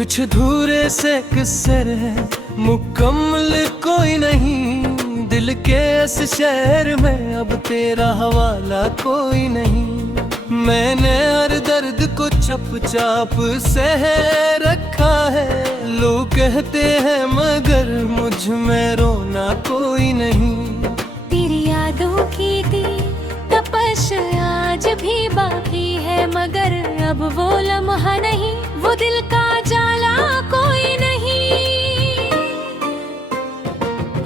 कुछ अधूरे से किस्से रहे, मुकम्मल कोई नहीं। दिल के इस शहर में अब तेरा हवाला कोई नहीं। मैंने हर दर्द को चुपचाप सह रखा है। लोग कहते हैं मगर मुझ में रोना कोई नहीं। तेरी यादों की थी तपश आज भी बाकी है, मगर अब वो लम्हा नहीं, वो दिल का जाला कोई नहीं।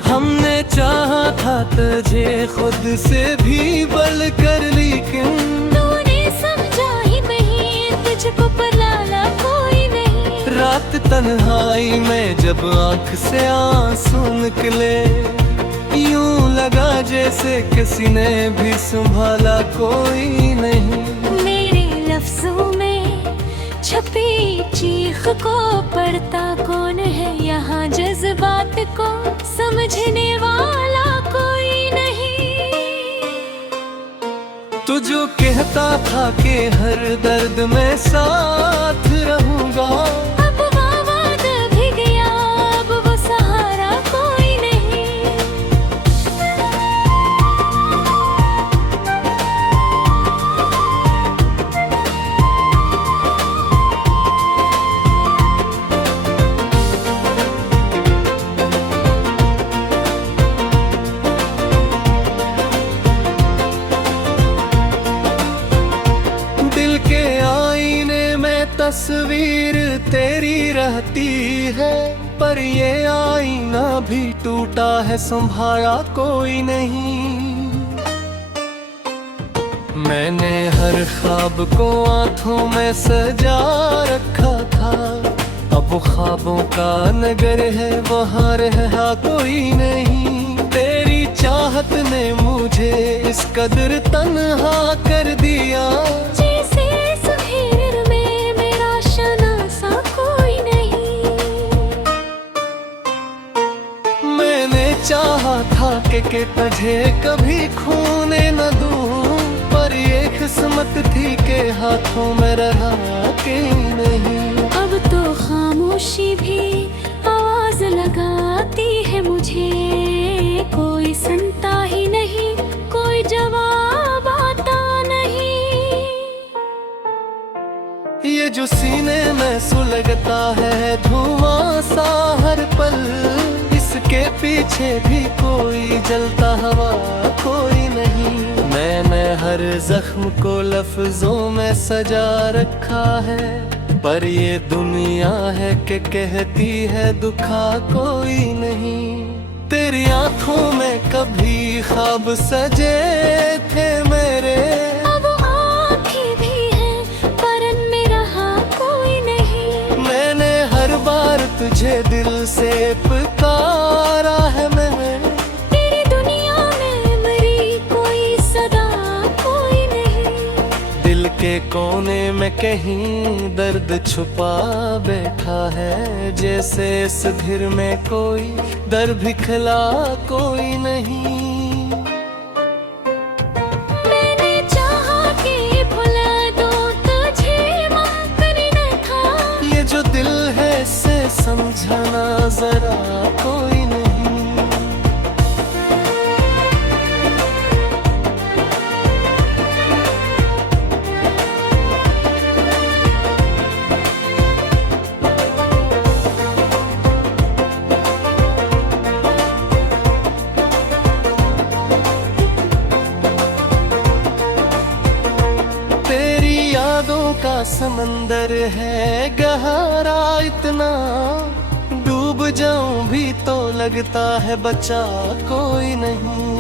हमने चाहा था तुझे खुद से भी बढ़ कर, लेकिन तूने समझा ही नहीं, तुझको पलाला कोई नहीं। रात तन्हाई में जब आँख से आंसू निकले, यूं लगा जैसे किसी ने भी संभाला कोई नहीं। मेरे लफ्जों में छपी चीख को पढ़ता कौन है, यहाँ जज्बात को समझने वाला कोई नहीं। तू जो कहता था कि हर दर्द में साथ रहूंगा, अब वो वादा भी गया, अब वो सहारा कोई नहीं। दिल के आईने में तस्वीर तेरी रहती है, पर ये आईना भी टूटा है, संभाला कोई नहीं। मैंने हर ख्वाब को आंखों में सजा रखा था, अब वो ख्वाबों का नगर है, वहाँ रहा कोई नहीं। तेरी चाहत ने मुझे इस कदर तन्हा कर दिया, जैसे सुहेर में मेरा शनासा कोई नहीं। मैंने चाहा था कि तुझे कभी खोने न दूं, पर ये किस्मत थी के हाथों में रहा के नहीं। अब तो खामोशी भी आवाज लगाती है मुझे, कोई सुनता ही नहीं, कोई जवाब आता नहीं। ये जो सीने में सुलगता है धुआं सा हर पल, इसके पीछे भी कोई जलता हवा कोई नहीं। मैंने हर जख्म को लफ्जों में सजा रखा है, पर ये दुनिया है कि कहती है दुखा कोई नहीं। तेरी आंखों में कभी ख्वाब सजे थे मेरे, अब आँखें भी हैं पर उनमें रहा कोई नहीं। मैंने हर बार तुझे दिल से पुकारा है, मैंने तेरी दुनिया में मरी कोई सदा कोई नहीं। दिल के कोने में कहीं दर्द छुपा बैठा है, जैसे इस धीर में कोई दर भिखला कोई नहीं। मैंने चाहा कि भुला दूं तुझे, मुमकिन न था। ये जो दिल है इसे समझाना जरा कोई नहीं। का समंदर है गहरा इतना, डूब जाऊं भी तो लगता है बचा कोई नहीं।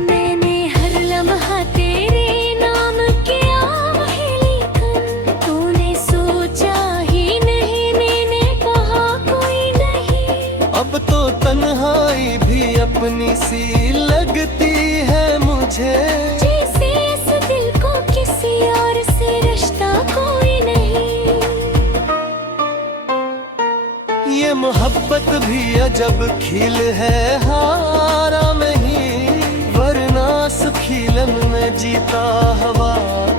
मैंने हर लम्हा तेरे नाम किया है, लेकिन तूने सोचा ही नहीं, मैंने कहा कोई नहीं। अब तो तन्हाई भी अपनी सी लगती है मुझे, जैसे इस दिल को किसी और से रिश्ता कोई नहीं। ये मोहब्बत भी अजब खिल है हारा में ही, वरना सुखीलन में जीता हवा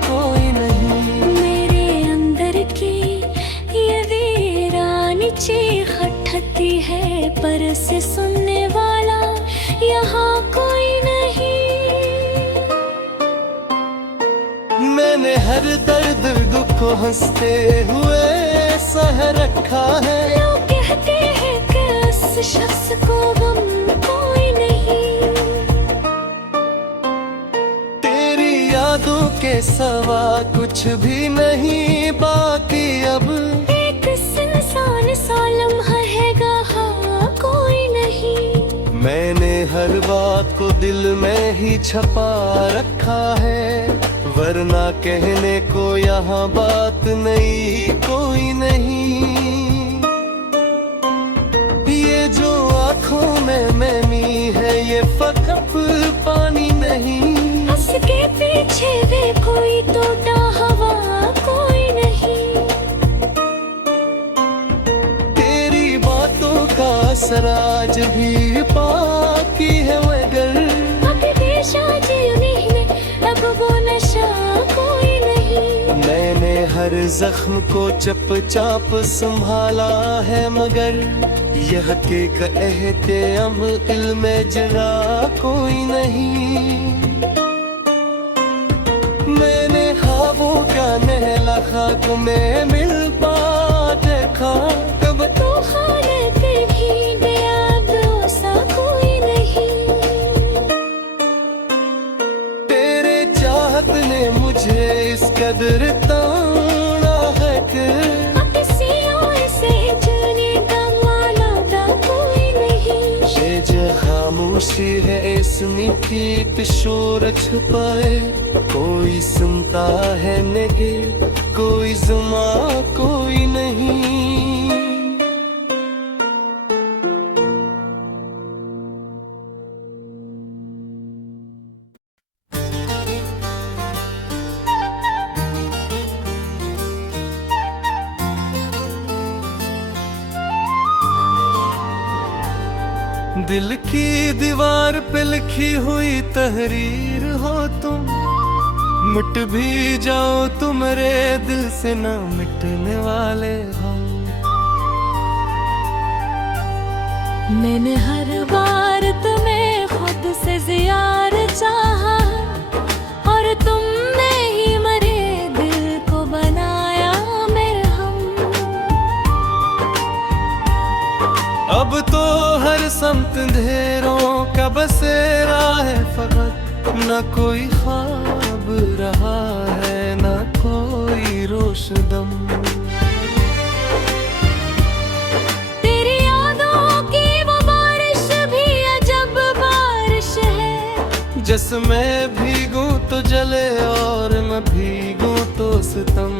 कोई नहीं। मेरे अंदर की यहाँ कोई नहीं। मैंने हर दर्द दुख को हंसते हुए सह रखा है। लोग कहते हैं कि उस शख्स को गम कोई नहीं। तेरी यादों के सवा कुछ भी नहीं बाकी अब। एक सुनसान सा लम्हा है हाँ कोई नहीं। मैंने हर बात को दिल में ही छपा रखा है, वरना कहने को यहाँ बात नहीं कोई नहीं। ये जो आँखों में मैनी है ये फकत पानी नहीं। हंस के पीछे भी कोई टूटा हवा कोई नहीं। तेरी बातों का असर आज भी बाकी है मगर। अभी भी शादी नहीं है अब वो नशा कोई नहीं। मैंने हर जख्म को चुपचाप संभाला है मगर यह के कहते हम इल्म जरा कोई नहीं। मैंने ख्वाबों का नहला खाक में मिल पा देखा कब तो खाने पे भी गया भरोसा कोई नहीं। तेरे चाहत ने मुझे इस कदर ताना है कि अब किसी और से जाने का वाला था कोई नहीं। ये जो खामोशी है इस मीठी शोर छुपाए। कोई सुनता है नहीं कोई जुमा कोई नहीं। दिल की दीवार पे लिखी हुई तहरीर हो तुम। मिट भी जाओ तुम मेरे दिल से ना मिटने वाले हो। मैंने हर बार तुम्हें खुद से ज़्यादा चाहा और तुमने ही मेरे दिल को बनाया मरहम। अब तो हर समत अंधेरों का बसेरा है फकत। न कोई ख्वाब रहा है न कोई रोशदम। तेरी यादों की वो बारिश भी अजब बारिश है। जिसमें भीगूं तो जले और न भीगूं तो सितम।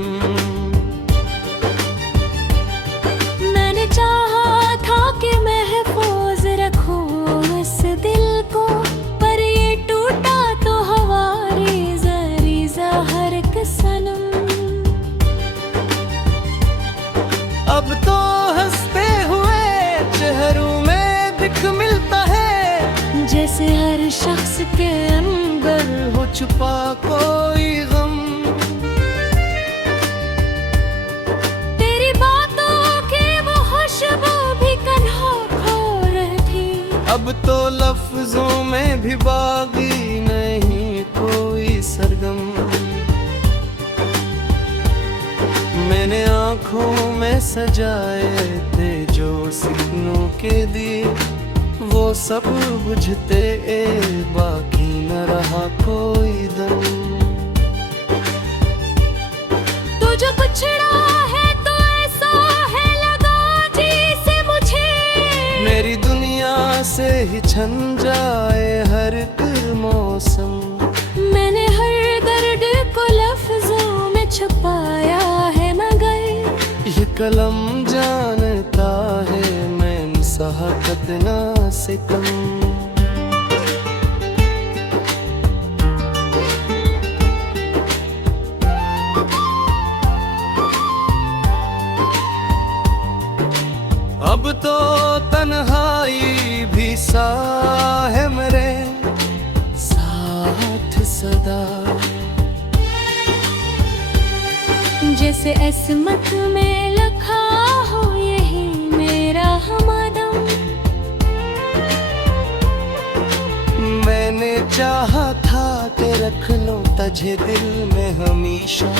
मैंने चाहा था कि महफूज रखूं इस दिल को, पर ये टूटा तो हवारी जरी ज़हर के सनम। अब तो हंसते हुए चेहरों में दिख मिलता है। जैसे हर शख्स के अंदर हो छुपा कोई गम। तेरी बातों की वो खुशबू भी कन्हा खो रही थी। अब तो लफ्जों में भी बागी नहीं कोई सरगम। मैंने आँखों में सजाए थे जो सपनों के दिए, वो सब बुझते बाकी न रहा कोई दम। तू जो बिछड़ा है तो ऐसा है लगा जैसे मुझे मेरी दुनिया से ही छन जाए हर एक मौसम। मैंने हर दर्द को लफ्जों में छुपाया है मगर ये कलम जानता है मैं सहाकत ना सितम। अब तो तन्हाई भी सा है मेरे साथ सदा। जैसे अस्मत में लिखा हो यही मेरा हमदम। चाहा था कि रख लो तुझे दिल में हमेशा,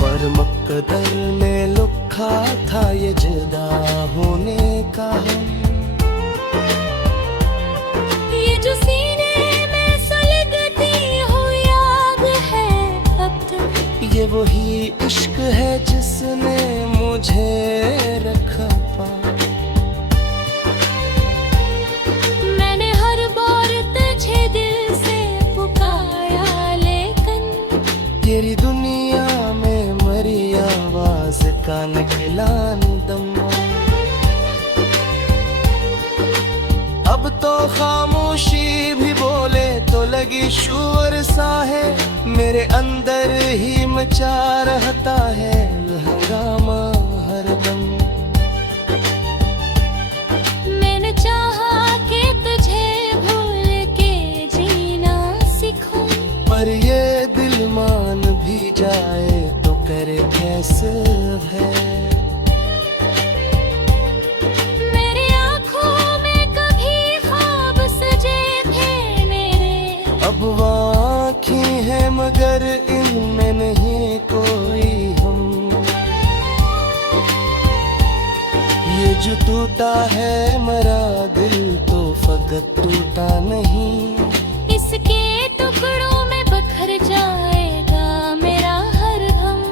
पर मुकद्दर ने लिखा था ये जुदा होने का। ये जो सीने में सुलगती हुई आग है अब तक, ये वही इश्क है जिसने मुझे रखा पास। मैंने हर बार तुझे दिल से पुकारा, लेकिन तेरी दुनिया में मरी आवाज का निकला दम। अब तो खामोशी भी बोले तो लगी शोर सा है, मेरे अंदर ही मचा रहता है हंगामा हरदम। मैंने चाहा कि तुझे भूल के जीना सीखूं, पर ये दिल मान भी जाए तो करे कैसे है। मेरी आँखों में कभी ख्वाब सजे थे मेरे, अब वो आँखें हैं मगर इनमें नहीं कोई हम। ये जो टूटा है मरा दिल तो फकत टूटा नहीं, इसके टुकड़ों में बखर जाएगा मेरा हर गम।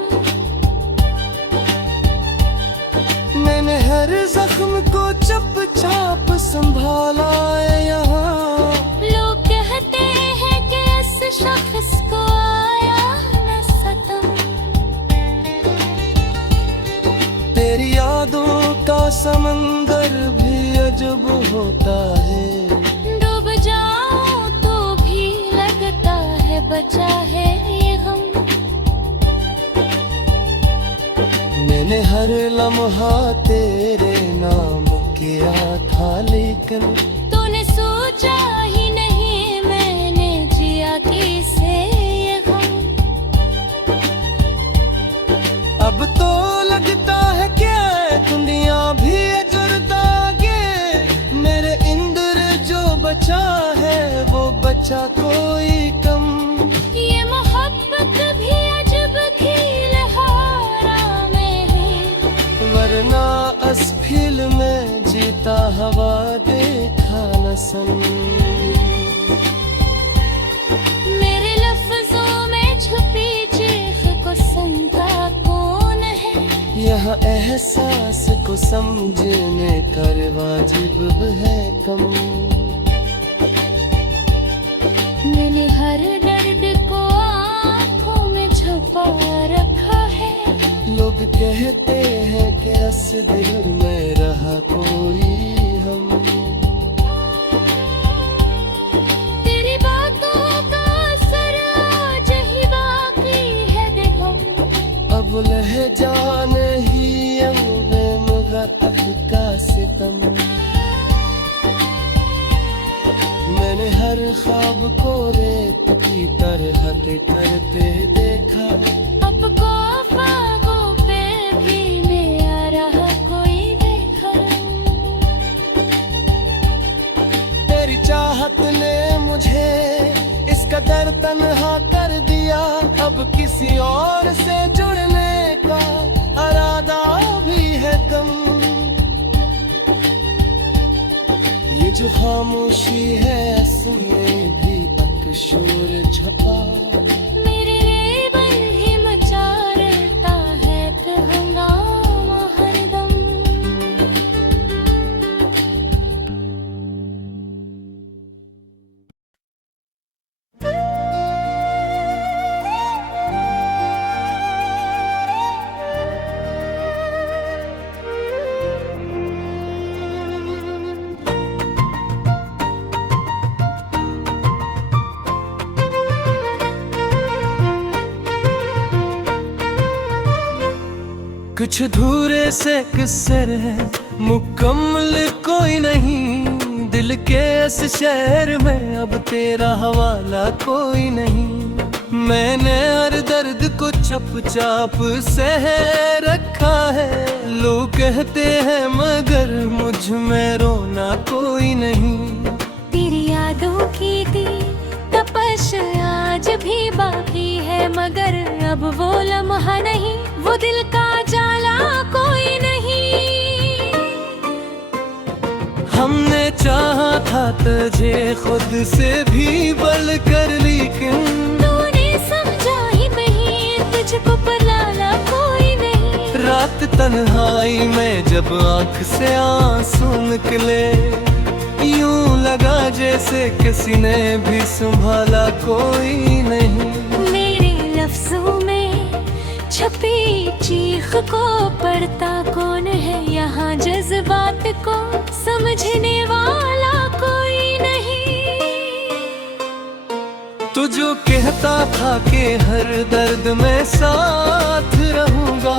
मैंने हर जख्म को चुपचाप संभाला है यहाँ। लोग कहते हैं कि इस शख्स को आया न सतम, तेरी यादों का समंदर भी अजब होता है। डूब जाऊं तो भी लगता है बचा है ये गम। मैंने हर लम्हा तेरे नाम किया था, लेकिन तूने सोचा ही नहीं मैंने जिया कैसे ये गम। अब तो लगता है क्या दुनिया भी जुड़ता गे। मेरे इंद्र जो बचा है वो बचा कोई कम। ये मोहब्बत भी अजब खील हारा में है, वरना असफिल में जीता हवा देखा न सन। मेरे लफ्जों में छुपी चीख को सुनता कौन है। यह एहसास को समझने का वाजिब है कम। मैंने हर दर्द को आँखों में छुपा रखा है। लोग कहते हैं कि इस दिल में रहा कोई हम। तेरी बातों का असर आज ही बाकी है देखो, अब लहजा नहीं अंगे मुगा तक का सितम। मैंने हर ख्वाब को रेत की तरह करते देखा। अब ख्वाबों पे भी मेरा रहा कोई बेखबर। तेरी चाहत ने मुझे इस कदर तन्हा कर दिया, अब किसी और से जुड़ने का इरादा भी है कम। ये जो खामोशी है इसमें भी अकशोर छपा। मेरे रेबल ही मचा रहता है फिर हंगामा हरदम। कुछ धूरे से किस्से रहे मुकम्मल कोई नहीं, दिल के इस शहर में अब तेरा हवाला कोई नहीं। मैंने हर दर्द को चुपचाप सह रखा है, लोग कहते हैं मगर मुझ में रोना कोई नहीं। यादों की थी तपश आज भी बाकी है, मगर अब वो लम्हा नहीं, वो दिल का जाला कोई नहीं। हमने चाहा था तुझे खुद से भी बढ़ कर, लेकिन तूने समझा ही नहीं, तुझको परलाला कोई नहीं। रात तन्हाई में जब आंख से आंसू निकले, यूं लगा जैसे किसी ने भी संभाला कोई नहीं। मेरे लफ्जों में छपी चीख को पढ़ता कौन है, यहाँ जज्बात को समझने वाला कोई नहीं। तू जो कहता था कि हर दर्द में साथ रहूंगा,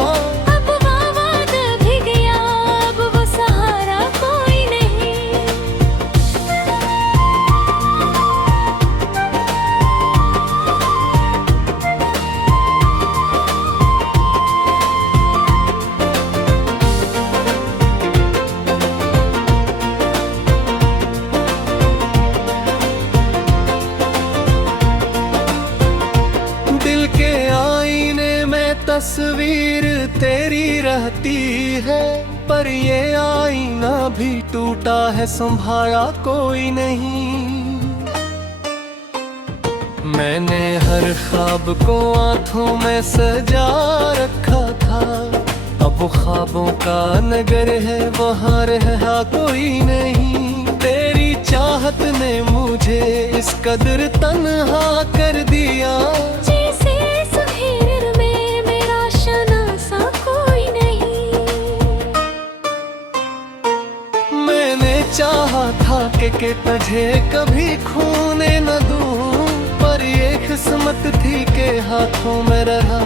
अब वो वादा भी गया, अब वो सहारा कोई नहीं। दिल के आईने में तस्वीर तेरी रहती है, पर ये आईना भी टूटा है, संभाला कोई नहीं। मैंने हर ख्वाब को आंखों में सजा रखा था, अब वो ख्वाबों का नगर है, वहाँ रहा कोई नहीं। तेरी चाहत ने मुझे इस कदर तन्हा कर दिया, जैसे सुहेर में मेरा शनासा कोई नहीं। मैंने चाहा था कि तुझे कभी खोने न दूं, पर ये किस्मत थी के हाथों में रहा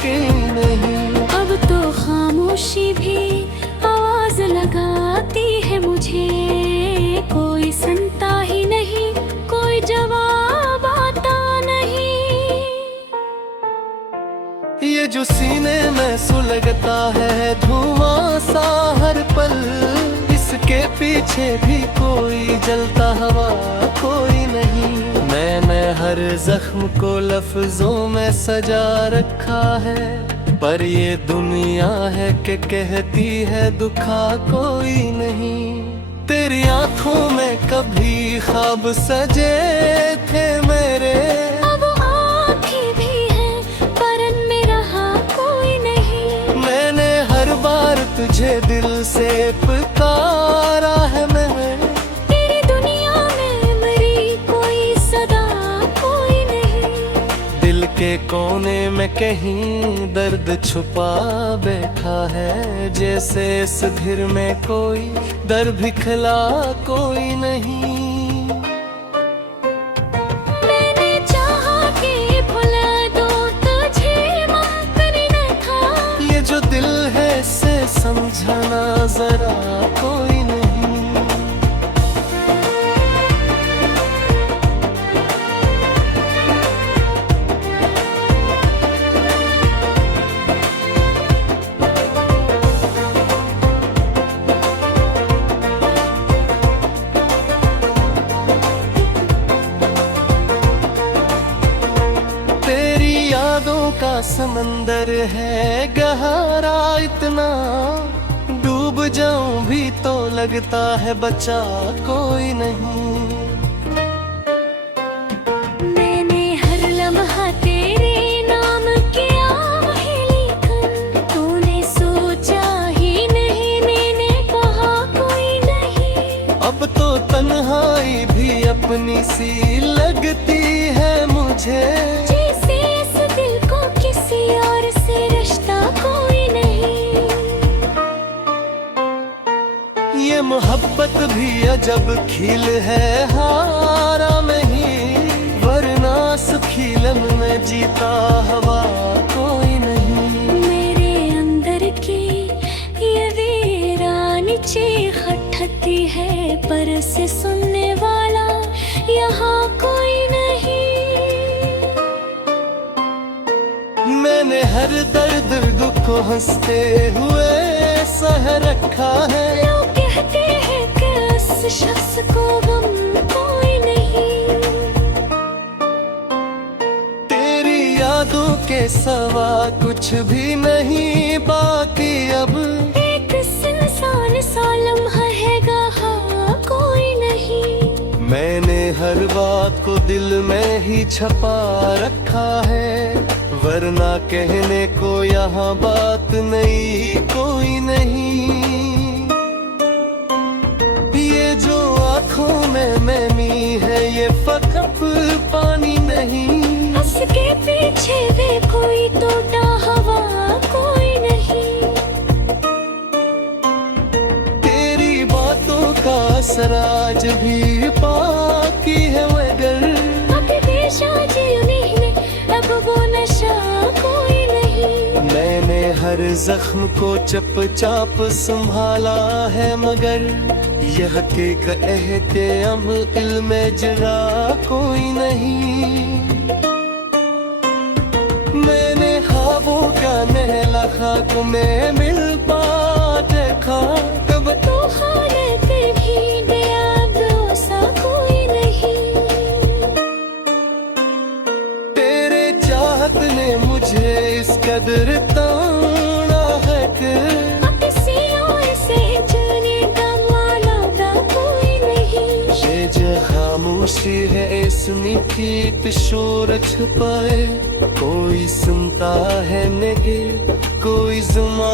के नहीं। अब तो खामोशी भी आवाज लगाती है मुझे, कोई सुनता ही नहीं, कोई जवाब आता नहीं। ये जो सीने में सुलगता है धुआं सा हर पल, इसके पीछे भी कोई जलता हवा कोई नहीं। मैंने हर जख्म को लफ्जों में सजा रखा है, पर ये दुनिया है कि कहती है दुखा कोई नहीं। तेरी आंखों में कभी ख्वाब सजे थे मेरे, अब आँखें भी हैं पर उनमें रहा कोई नहीं। मैंने हर बार तुझे दिल से पुकारा है, मैं तेरी दुनिया में मेरी कोई सदा कोई नहीं। दिल के कोने में कहीं दर्द छुपा बैठा है, जैसे इस घिर में कोई दर भी खिला कोई नहीं। मैंने चाहा कि भुला दूं तुझे, मुमकिन न था। ये जो दिल है इसे समझना जरा कोई नहीं। का समंदर है गहरा इतना, डूब जाऊं भी तो लगता है बचा कोई नहीं। मैंने हर लम्हा तेरे नाम किया वही लिखन, तूने सोचा ही नहीं, मैंने कहा कोई नहीं। अब तो तन्हाई भी अपनी सी लगती है मुझे, जैसे इस दिल को किसी और से रिश्ता कोई नहीं। ये मोहब्बत भी अजब खिल है हारा में ही, वरना सुखीलन में जीता हवा कोई नहीं। मेरे अंदर की ये वीरानी चीख उठती है, पर से सुनने वाला यहाँ कोई नहीं। मैंने हर दर्द दुख को हंसते हुए सह रखा है, लोग कहते हैं कि उस शख्स को गम कोई नहीं। के सवा कुछ भी नहीं बाकी अब। एक सुनसान सा लम्हा है हाँ कोई नहीं। मैंने हर बात को दिल में ही छपा रखा है, वरना कहने को यहाँ बात नहीं कोई नहीं। ये जो आँखों में मैनी है ये फकत पानी नहीं। हंस के पीछे वे कोई टूटा हवा कोई नहीं। तेरी बातों का असर आज भी बाकी है मगर अब पेशा जीने में अब वो नशा कोई नहीं। मैंने हर जख्म को चुपचाप संभाला है मगर यह के कहते हम दिल में जरा कोई नहीं। मैंने ख्वाबों का नहला खाक में मिल पा देखा, तब तो हालत भी गया भरोसा कोई नहीं। तेरे चाहत ने मुझे इस कदर ताना है कि अब किसी और से जाने का वाला दा कोई नहीं। ये जो खामोशी है इसमें की शोर छुपाए, कोई सुनता है नहीं कोई जुमा